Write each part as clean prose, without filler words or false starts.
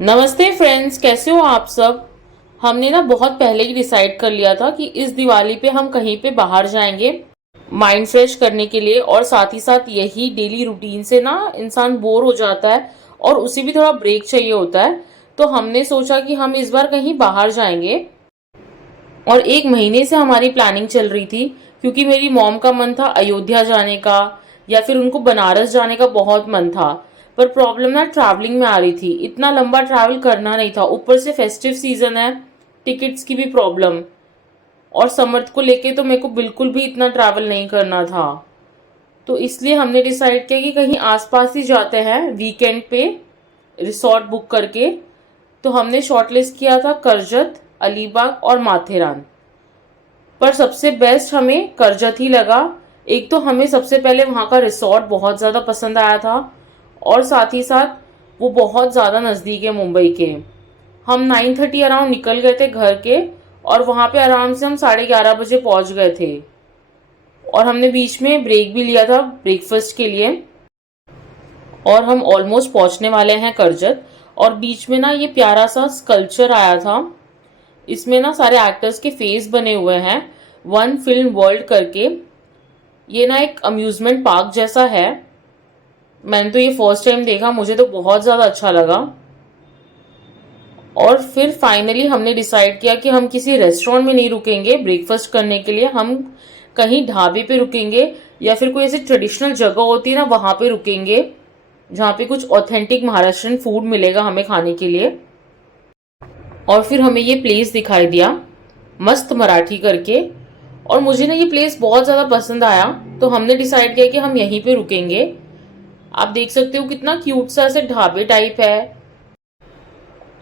नमस्ते फ्रेंड्स, कैसे हो आप सब। हमने ना बहुत पहले ही डिसाइड कर लिया था कि इस दिवाली पे हम कहीं पे बाहर जाएंगे माइंड फ्रेश करने के लिए, और साथ ही साथ यही डेली रूटीन से ना इंसान बोर हो जाता है और उसे भी थोड़ा ब्रेक चाहिए होता है। तो हमने सोचा कि हम इस बार कहीं बाहर जाएंगे, और एक महीने से हमारी प्लानिंग चल रही थी, क्योंकि मेरी मॉम का मन था अयोध्या जाने का, या फिर उनको बनारस जाने का बहुत मन था। पर प्रॉब्लम ना ट्रैवलिंग में आ रही थी, इतना लंबा ट्रैवल करना नहीं था, ऊपर से फेस्टिव सीजन है, टिकट्स की भी प्रॉब्लम, और समर्थ को लेके तो मेरे को बिल्कुल भी इतना ट्रैवल नहीं करना था। तो इसलिए हमने डिसाइड किया कि कहीं आसपास ही जाते हैं वीकेंड पे, रिसोर्ट बुक करके। तो हमने शॉर्टलिस्ट किया था करजत, अलीबाग और माथेरान। पर सबसे बेस्ट हमें करजत ही लगा। एक तो हमें सबसे पहले वहाँ का रिसोर्ट बहुत ज़्यादा पसंद आया था, और साथ ही साथ वो बहुत ज़्यादा नज़दीक है मुंबई के। हम 9:30 अराउंड निकल गए थे घर के, और वहाँ पे आराम से हम 11:30 बजे पहुँच गए थे। और हमने बीच में ब्रेक भी लिया था ब्रेकफास्ट के लिए, और हम ऑलमोस्ट पहुँचने वाले हैं करजत। और बीच में ना ये प्यारा सा स्कल्पचर आया था, इसमें ना सारे एक्टर्स के फेस बने हुए हैं, वन फिल्म वर्ल्ड करके। ये ना एक अम्यूजमेंट पार्क जैसा है। मैंने तो ये फर्स्ट टाइम देखा, मुझे तो बहुत ज़्यादा अच्छा लगा। और फिर फाइनली हमने डिसाइड किया कि हम किसी रेस्टोरेंट में नहीं रुकेंगे ब्रेकफास्ट करने के लिए, हम कहीं ढाबे पे रुकेंगे, या फिर कोई ऐसी ट्रेडिशनल जगह होती है ना वहाँ पे रुकेंगे, जहाँ पे कुछ ऑथेंटिक महाराष्ट्रियन फूड मिलेगा हमें खाने के लिए। और फिर हमें ये प्लेस दिखाई दिया, मस्त मराठी करके, और मुझे ना ये प्लेस बहुत ज़्यादा पसंद आया। तो हमने डिसाइड किया कि हम यहीं पे रुकेंगे। आप देख सकते हो कितना क्यूट सा ऐसे ढाबे टाइप है,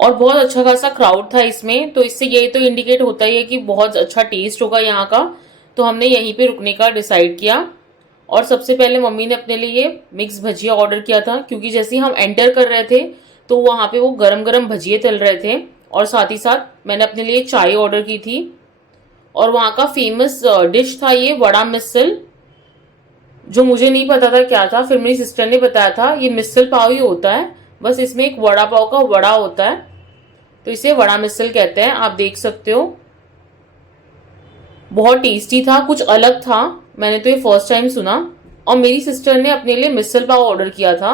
और बहुत अच्छा खासा क्राउड था इसमें, तो इससे ये तो इंडिकेट होता ही है कि बहुत अच्छा टेस्ट होगा यहाँ का। तो हमने यहीं पे रुकने का डिसाइड किया। और सबसे पहले मम्मी ने अपने लिए मिक्स भजिया ऑर्डर किया था, क्योंकि जैसे ही हम एंटर कर रहे थे तो वहाँ पे वो गरम गरम भजिए तल रहे थे। और साथ ही साथ मैंने अपने लिए चाय ऑर्डर की थी। और वहाँ का फेमस डिश था ये वड़ा मिसल, जो मुझे नहीं पता था क्या था, फिर मेरी सिस्टर ने बताया था ये मिसल पाव ही होता है, बस इसमें एक वड़ा पाव का वड़ा होता है, तो इसे वड़ा मिसल कहते हैं। आप देख सकते हो बहुत टेस्टी था, कुछ अलग था, मैंने तो ये फर्स्ट टाइम सुना। और मेरी सिस्टर ने अपने लिए मिसल पाव ऑर्डर किया था,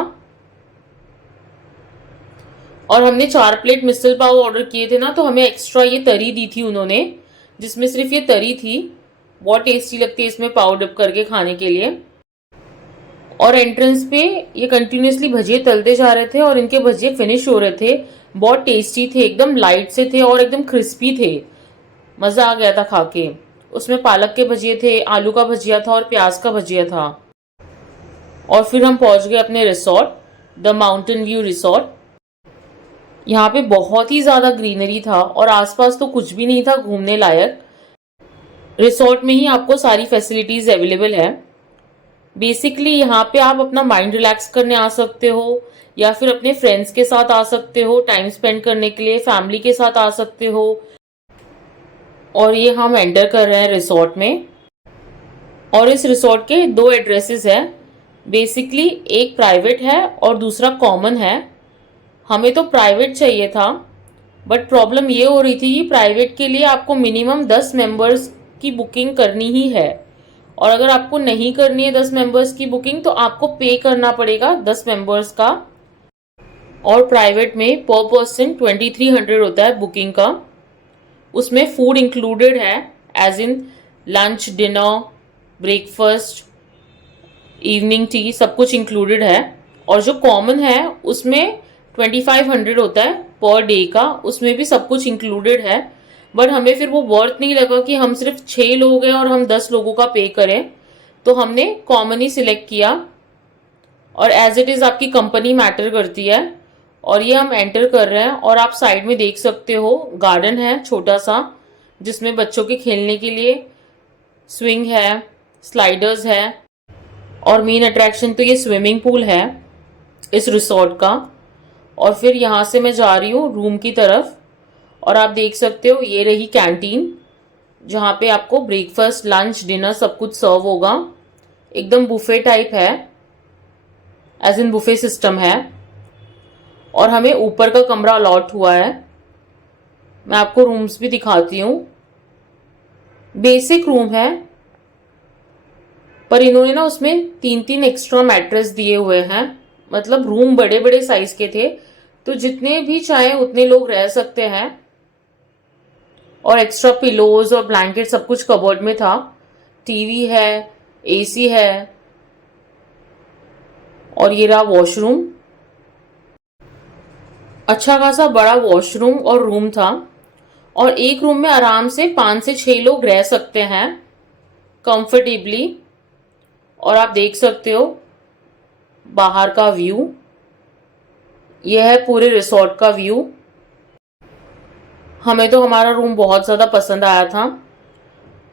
और हमने 4 प्लेट मिसल पाव ऑर्डर किए थे ना, तो हमें एक्स्ट्रा ये तरी दी थी उन्होंने, जिसमें सिर्फ ये तरी थी। बहुत टेस्टी लगती है इसमें पाव डिप करके खाने के लिए। और एंट्रेंस पे ये कंटिन्यूसली भजिए तलते जा रहे थे, और इनके भजिए फिनिश हो रहे थे। बहुत टेस्टी थे, एकदम लाइट से थे और एकदम क्रिस्पी थे, मज़ा आ गया था खा के। उसमें पालक के भजिए थे, आलू का भजिया था और प्याज का भजिया था। और फिर हम पहुंच गए अपने resort, the mountain view resort. यहाँ पे बहुत ही ज़्यादा ग्रीनरी था, और आसपास तो कुछ भी नहीं था घूमने लायक। रिसोर्ट में ही आपको सारी फैसिलिटीज़ अवेलेबल है। बेसिकली यहाँ पे आप अपना माइंड रिलैक्स करने आ सकते हो, या फिर अपने फ्रेंड्स के साथ आ सकते हो टाइम स्पेंड करने के लिए, फैमिली के साथ आ सकते हो। और ये हम एंटर कर रहे हैं रिसोर्ट में। और इस रिसोर्ट के 2 एड्रेसेस हैं। बेसिकली एक प्राइवेट है और दूसरा कॉमन है। हमें तो प्राइवेट चाहिए था, बट प्रॉब्लम ये हो रही थी कि प्राइवेट के लिए आपको मिनिमम 10 मेंबर्स की बुकिंग करनी ही है, और अगर आपको नहीं करनी है 10 मेंबर्स की बुकिंग, तो आपको पे करना पड़ेगा 10 मेंबर्स का। और प्राइवेट में पर पर्सन 2300 होता है बुकिंग का। उसमें फूड इंक्लूडेड है, as in lunch, dinner, breakfast, evening tea, सब कुछ इंक्लूडेड है। और जो कॉमन है उसमें 2500 होता है पर डे का, उसमें भी सब कुछ इंक्लूडेड है। बट हमें फिर वो वर्थ नहीं लगा कि हम सिर्फ 6 लोग हैं और हम 10 लोगों का पे करें, तो हमने कॉमन ही सिलेक्ट किया। और एज इट इज़ आपकी कंपनी मैटर करती है। और ये हम एंटर कर रहे हैं, और आप साइड में देख सकते हो गार्डन है छोटा सा, जिसमें बच्चों के खेलने के लिए स्विंग है, स्लाइडर्स है, और मेन अट्रैक्शन तो ये स्विमिंग पूल है इस रिसोर्ट का। और फिर यहाँ से मैं जा रही हूँ रूम की तरफ, और आप देख सकते हो ये रही कैंटीन, जहाँ पे आपको ब्रेकफास्ट, लंच, डिनर सब कुछ सर्व होगा। एकदम बुफे टाइप है, एज इन बुफे सिस्टम है। और हमें ऊपर का कमरा अलॉट हुआ है। मैं आपको रूम्स भी दिखाती हूँ। बेसिक रूम है, पर इन्होंने ना उसमें 3-3 एक्स्ट्रा मैट्रेस दिए हुए हैं। मतलब रूम बड़े बड़े साइज के थे, तो जितने भी चाहे उतने लोग रह सकते हैं। और एक्स्ट्रा पिलोज और ब्लैंकेट सब कुछ कबर्ड में था। टीवी है, एसी है, और ये रहा वॉशरूम। अच्छा खासा बड़ा वॉशरूम और रूम था, और एक रूम में आराम से 5 से 6 लोग रह सकते हैं कंफर्टेबली। और आप देख सकते हो बाहर का व्यू, यह है पूरे रिसोर्ट का व्यू। हमें तो हमारा रूम बहुत ज़्यादा पसंद आया था।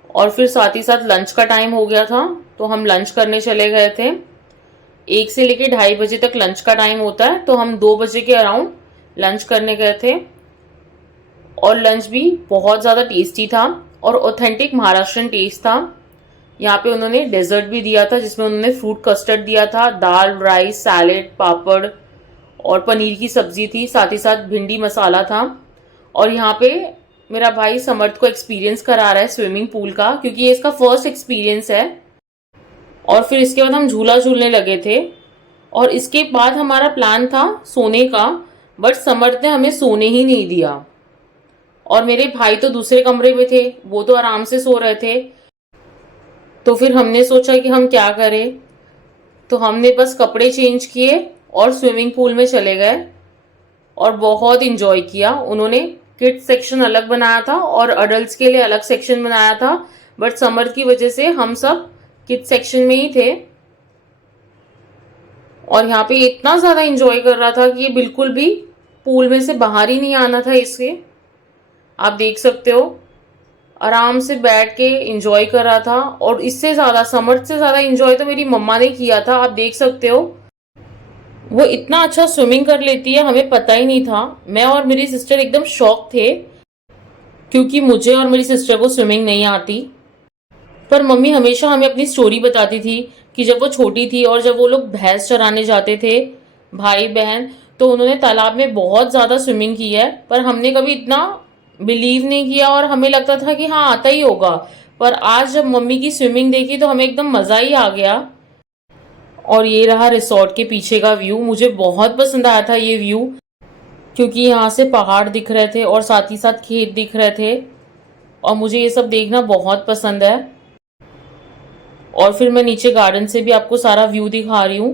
और फिर साथ ही साथ लंच का टाइम हो गया था, तो हम लंच करने चले गए थे। 1 से लेकर 2:30 बजे तक लंच का टाइम होता है, तो हम 2 बजे के अराउंड लंच करने गए थे। और लंच भी बहुत ज़्यादा टेस्टी था और ऑथेंटिक महाराष्ट्रन टेस्ट था। यहाँ पे उन्होंने डेजर्ट भी दिया था, जिसमें उन्होंने फ्रूट कस्टर्ड दिया था, दाल, राइस, सैलेड, पापड़ और पनीर की सब्जी थी। साथ ही साथ भिंडी मसाला था। और यहाँ पे मेरा भाई समर्थ को एक्सपीरियंस करा रहा है स्विमिंग पूल का, क्योंकि ये इसका फर्स्ट एक्सपीरियंस है। और फिर इसके बाद हम झूला झूलने लगे थे। और इसके बाद हमारा प्लान था सोने का, बट समर्थ ने हमें सोने ही नहीं दिया। और मेरे भाई तो दूसरे कमरे में थे, वो तो आराम से सो रहे थे। तो फिर हमने सोचा कि हम क्या करें, तो हमने बस कपड़े चेंज किए और स्विमिंग पूल में चले गए और बहुत इंजॉय किया। उन्होंने किड्स सेक्शन अलग बनाया था और अडल्ट्स के लिए अलग सेक्शन बनाया था, बट समर की वजह से हम सब किड्स सेक्शन में ही थे। और यहाँ पे इतना ज़्यादा इंजॉय कर रहा था कि ये बिल्कुल भी पूल में से बाहर ही नहीं आना था इसके। आप देख सकते हो आराम से बैठ के इंजॉय कर रहा था। और इससे ज़्यादा, समर्थ से ज़्यादा इंजॉय तो मेरी मम्मा ने किया था। आप देख सकते हो वो इतना अच्छा स्विमिंग कर लेती है, हमें पता ही नहीं था। मैं और मेरी सिस्टर एकदम शॉक थे, क्योंकि मुझे और मेरी सिस्टर को स्विमिंग नहीं आती। पर मम्मी हमेशा हमें अपनी स्टोरी बताती थी कि जब वो छोटी थी और जब वो लोग भैंस चराने जाते थे भाई बहन, तो उन्होंने तालाब में बहुत ज़्यादा स्विमिंग की है। पर हमने कभी इतना बिलीव नहीं किया और हमें लगता था कि हाँ आता ही होगा। पर आज जब मम्मी की स्विमिंग देखी तो हमें एकदम मज़ा ही आ गया। और ये रहा रिसोर्ट के पीछे का व्यू। मुझे बहुत पसंद आया था ये व्यू, क्योंकि यहाँ से पहाड़ दिख रहे थे और साथ ही साथ खेत दिख रहे थे। और मुझे ये सब देखना बहुत पसंद है। और फिर मैं नीचे गार्डन से भी आपको सारा व्यू दिखा रही हूँ,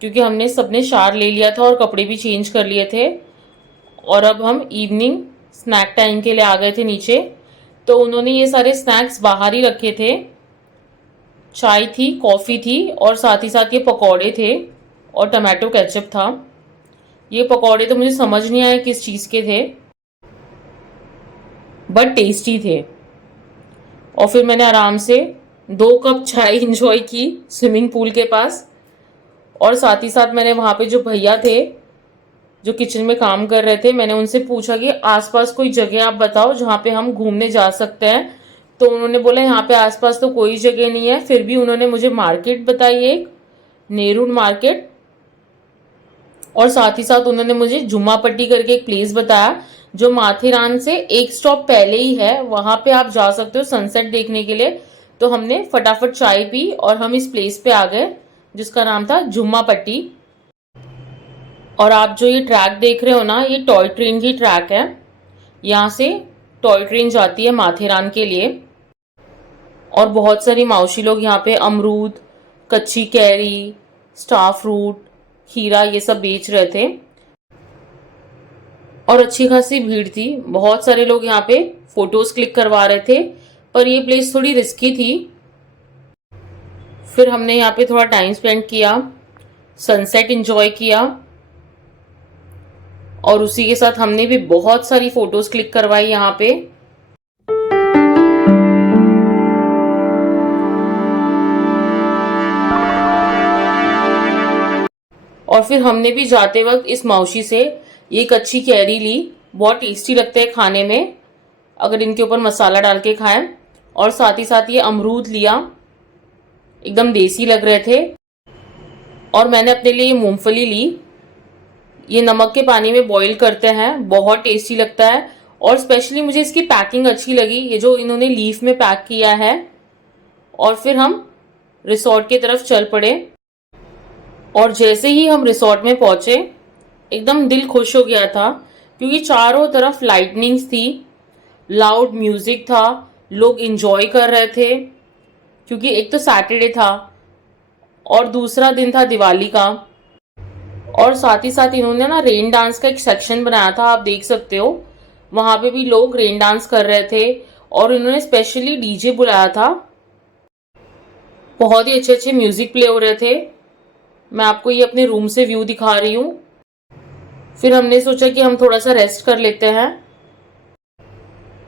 क्योंकि हमने सबने शावर ले लिया था और कपड़े भी चेंज कर लिए थे। और अब हम इवनिंग स्नैक टाइम के लिए आ गए थे नीचे। तो उन्होंने ये सारे स्नैक्स बाहर ही रखे थे। चाय थी, कॉफ़ी थी, और साथ ही साथ ये पकौड़े थे और टमाटो केचप था। ये पकौड़े तो मुझे समझ नहीं आए किस चीज़ के थे, बट टेस्टी थे। और फिर मैंने आराम से 2 कप चाय इंजॉय की स्विमिंग पूल के पास। और साथ ही साथ मैंने वहाँ पे जो भैया थे जो किचन में काम कर रहे थे, मैंने उनसे पूछा कि आसपास कोई जगह आप बताओ जहाँ पे हम घूमने जा सकते हैं। तो उन्होंने बोला यहाँ पे आसपास तो कोई जगह नहीं है। फिर भी उन्होंने मुझे मार्केट बताई, एक नेहरू मार्केट। और साथ ही साथ उन्होंने मुझे जुम्मा पट्टी करके एक प्लेस बताया, जो माथेरान से एक स्टॉप पहले ही है। वहाँ पे आप जा सकते हो सनसेट देखने के लिए। तो हमने फटाफट चाय पी और हम इस प्लेस पे आ गए, जिसका नाम था जुम्मा पट्टी। और आप जो ये ट्रैक देख रहे हो ना, ये टॉय ट्रेन की ट्रैक है। यहाँ से टॉय ट्रेन जाती है माथेरान के लिए। और बहुत सारी मौसी लोग यहाँ पे अमरूद, कच्ची कैरी, स्टार फ्रूट, खीरा ये सब बेच रहे थे। और अच्छी खासी भीड़ थी, बहुत सारे लोग यहाँ पे फोटोज क्लिक करवा रहे थे। पर ये प्लेस थोड़ी रिस्की थी। फिर हमने यहाँ पे थोड़ा टाइम स्पेंड किया, सनसेट एंजॉय किया, और उसी के साथ हमने भी बहुत सारी फोटोज क्लिक करवाई यहाँ पे। और फिर हमने भी जाते वक्त इस मौसी से ये कच्ची कैरी ली। बहुत टेस्टी लगते हैं खाने में अगर इनके ऊपर मसाला डाल के खाएं। और साथ ही साथ ये अमरूद लिया, एकदम देसी लग रहे थे। और मैंने अपने लिए ये मूंगफली ली। ये नमक के पानी में बॉईल करते हैं, बहुत टेस्टी लगता है। और स्पेशली मुझे इसकी पैकिंग अच्छी लगी, ये जो इन्होंने लीफ में पैक किया है। और फिर हम रिसोर्ट की तरफ चल पड़े और जैसे ही हम रिसोर्ट में पहुंचे एकदम दिल खुश हो गया था, क्योंकि चारों तरफ लाइटनिंग्स थी, लाउड म्यूजिक था, लोग इंजॉय कर रहे थे, क्योंकि एक तो सैटरडे था और दूसरा दिन था दिवाली का। और साथ ही साथ इन्होंने ना रेन डांस का एक सेक्शन बनाया था, आप देख सकते हो, वहां पे भी लोग रेन डांस कर रहे थे और इन्होंने स्पेशली डीजे बुलाया था। बहुत ही अच्छे अच्छे म्यूजिक प्ले हो रहे थे। मैं आपको ये अपने रूम से व्यू दिखा रही हूँ। फिर हमने सोचा कि हम थोड़ा सा रेस्ट कर लेते हैं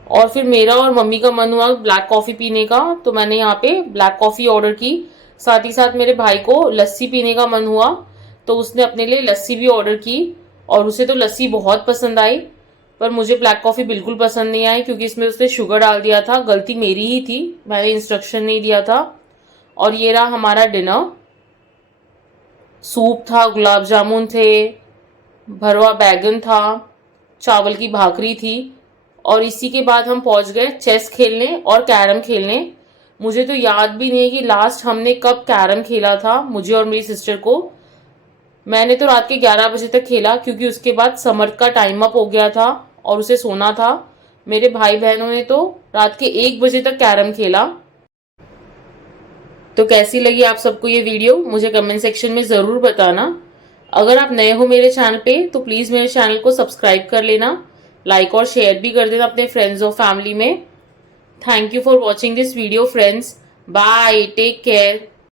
और फिर मेरा और मम्मी का मन हुआ ब्लैक कॉफ़ी पीने का, तो मैंने यहाँ पे ब्लैक कॉफ़ी ऑर्डर की। साथ ही साथ मेरे भाई को लस्सी पीने का मन हुआ, तो उसने अपने लिए लस्सी भी ऑर्डर की और उसे तो लस्सी बहुत पसंद आई। पर मुझे ब्लैक कॉफ़ी बिल्कुल पसंद नहीं आई, क्योंकि इसमें उसने शुगर डाल दिया था। गलती मेरी ही थी, मैंने इंस्ट्रक्शन नहीं दिया था। और ये रहा हमारा डिनर। सूप था, गुलाब जामुन थे, भरवा बैगन था, चावल की भाकरी थी। और इसी के बाद हम पहुंच गए चेस खेलने और कैरम खेलने। मुझे तो याद भी नहीं है कि लास्ट हमने कब कैरम खेला था, मुझे और मेरी सिस्टर को। मैंने तो रात के 11 बजे तक खेला, क्योंकि उसके बाद समर का टाइम अप हो गया था और उसे सोना था। मेरे भाई बहनों ने तो रात के 1 बजे तक कैरम खेला। तो कैसी लगी आप सबको ये वीडियो, मुझे कमेंट सेक्शन में ज़रूर बताना। अगर आप नए हो मेरे चैनल पे तो प्लीज़ मेरे चैनल को सब्सक्राइब कर लेना, लाइक और शेयर भी कर देना अपने फ्रेंड्स और फैमिली में। Thank you for watching this video friends. Bye, take care.